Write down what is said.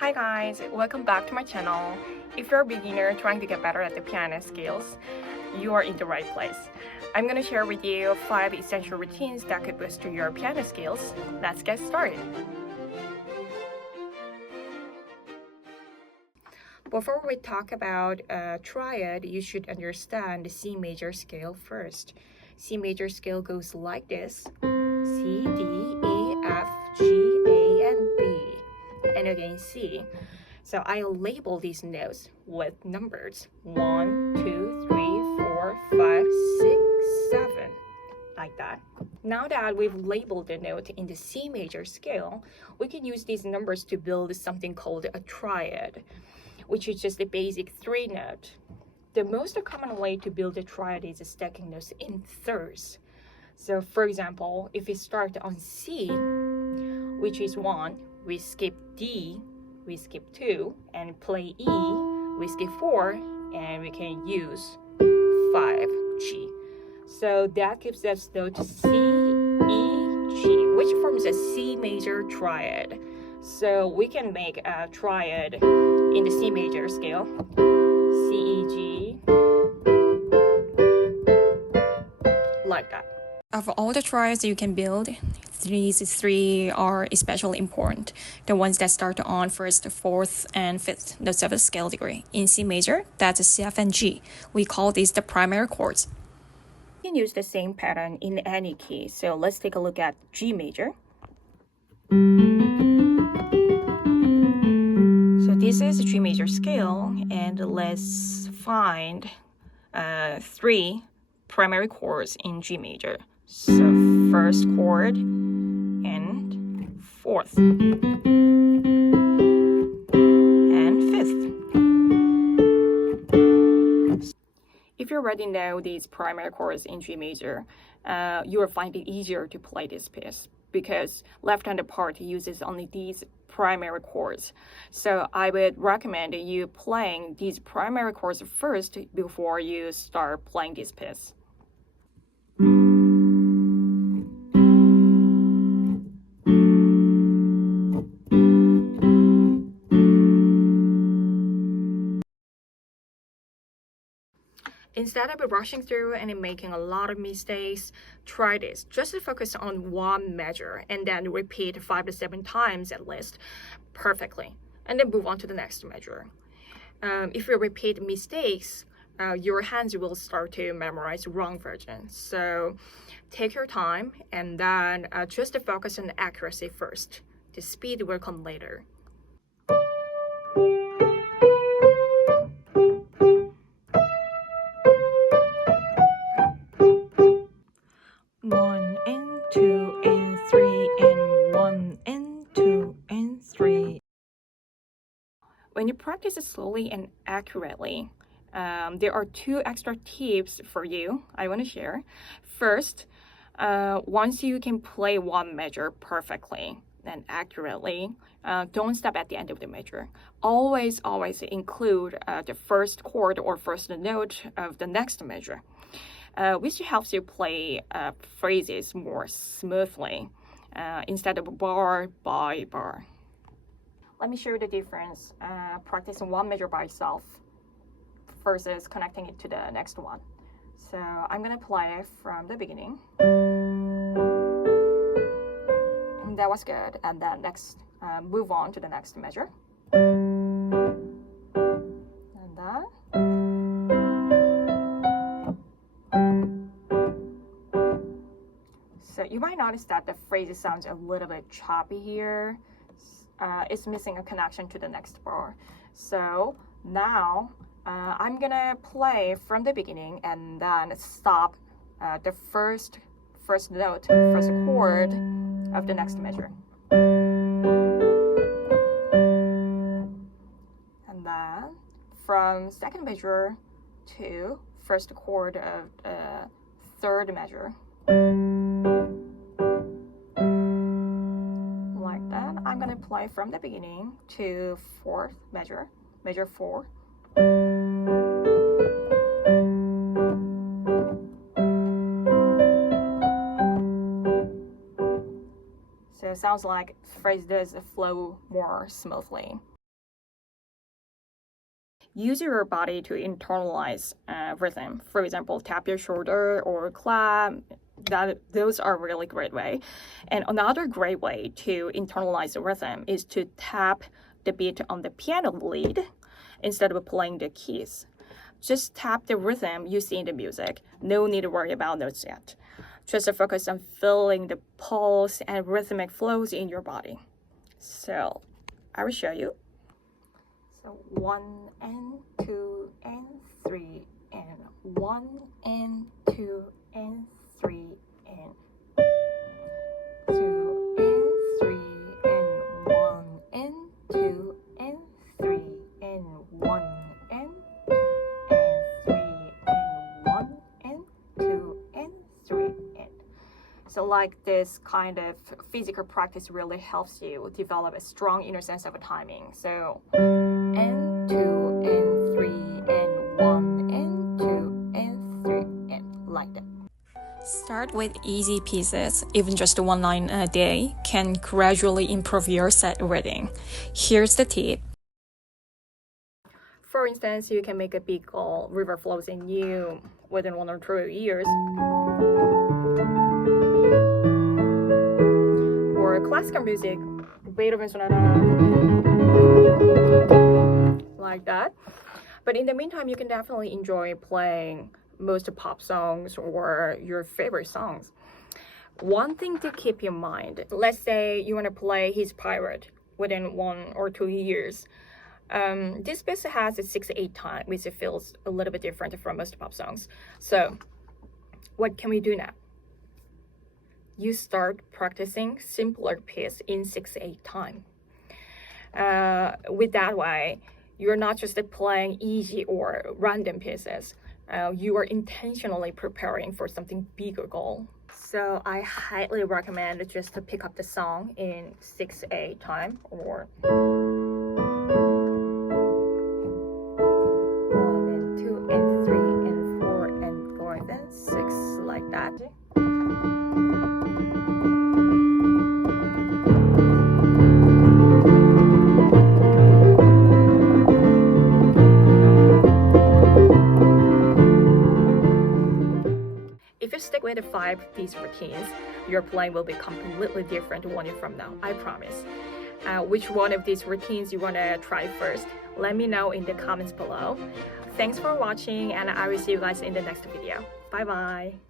Hi guys, welcome back to my channel. If you're a beginner trying to get better at the piano skills, you are in the right place. I'm going to share with you 5 essential routines that could boost your piano skills. Let's get started. Before we talk about triad, you should understand the C major scale first. C major scale goes like this: C, D, E, F, G, A, and B. And again C. So I'll label these notes with numbers 1, 2, 3, 4, 5, 6, 7, like that. Now that we've labeled the note in the C major scale, we can use these numbers to build something called a triad, which is just a basic 3-note. The most common way to build a triad is stacking notes in thirds. So for example, if we start on C, which is 1, we skip D, we skip 2, and play E, we skip 4, and we can use 5, G. So that gives us note C, E, G, which forms a C major triad. So we can make a triad in the C major scale, C, E, G, like that. Of all the triads you can build, these 3 are especially important. The ones that start on 1st, 4th, and 5th notes of a scale degree. In C major, that's C, F, and G. We call these the primary chords. You can use the same pattern in any key. So let's take a look at G major. So this is a G major scale, and let's find 3 primary chords in G major. So first chord and 4th and 5th. If you already know these primary chords in G major, you will find it easier to play this piece because left-handed part uses only these primary chords. So I would recommend you playing these primary chords first before you start playing this piece. Instead of rushing through and making a lot of mistakes, try this. Just focus on one measure and then repeat 5 to 7 times at least perfectly, and then move on to the next measure. If you repeat mistakes, your hands will start to memorize wrong versions. So take your time and then just focus on accuracy first. The speed will come later. 1 and 2 and 3 and 1 and 2 and 3. When you practice slowly and accurately, there are 2 extra tips for you I want to share. First, once you can play one measure perfectly and accurately, don't stop at the end of the measure. Always include the first chord or first note of the next measure, which helps you play phrases more smoothly instead of bar by bar. Let me show you the difference practicing one measure by itself versus connecting it to the next one. So I'm going to play from the beginning. And that was good. And then next, move on to the next measure. And then. So you might notice that the phrase sounds a little bit choppy here. It's missing a connection to the next bar. So now I'm gonna play from the beginning and then stop the first note, first chord of the next measure. And then from second measure to first chord of third measure. I'm going to play from the beginning to 4th measure, measure 4. So it sounds like the phrase does flow more smoothly. use your body to internalize rhythm. For example, tap your shoulder or clap. Those are really great way. And another great way to internalize the rhythm is to tap the beat on the piano lead instead of playing the keys. Just tap the rhythm you see in the music. No need to worry about notes yet. Just focus on feeling the pulse and rhythmic flows in your body. So I will show you. So 1 and 2 and 3 and 1 and 2 and 3 and 2 and 3 and 1 and 2 and 3 and 1 and 3 and 1 and 2 and 3 and. So like this kind of physical practice really helps you develop a strong inner sense of timing. So and 2 and 3 and 1 and 2 and 3 and like that. Start with easy pieces. Even just one line a day can gradually improve your set reading. Here's the tip. For instance, you can make a big goal, river flows in you within 1 or 2 years. Or classical music, Beethoven sonata, like that. But in the meantime, you can definitely enjoy playing most pop songs or your favorite songs. One thing to keep in mind, let's say you want to play His Pirate within 1 or 2 years. This piece has a 6/8 time, which feels a little bit different from most pop songs. So what can we do now? You start practicing simpler piece in 6/8 time. With that way, you're not just playing easy or random pieces. You are intentionally preparing for something bigger goal. So I highly recommend just to pick up the song in 6/8 time or 1 and 2 and 3 and 4 and 5 and 6 like that. If you stick with the 5 piece routines, your playing will be completely different 1 year from now, I promise. Which one of these routines you want to try first? Let me know in the comments below. Thanks for watching, and I will see you guys in the next video. Bye bye.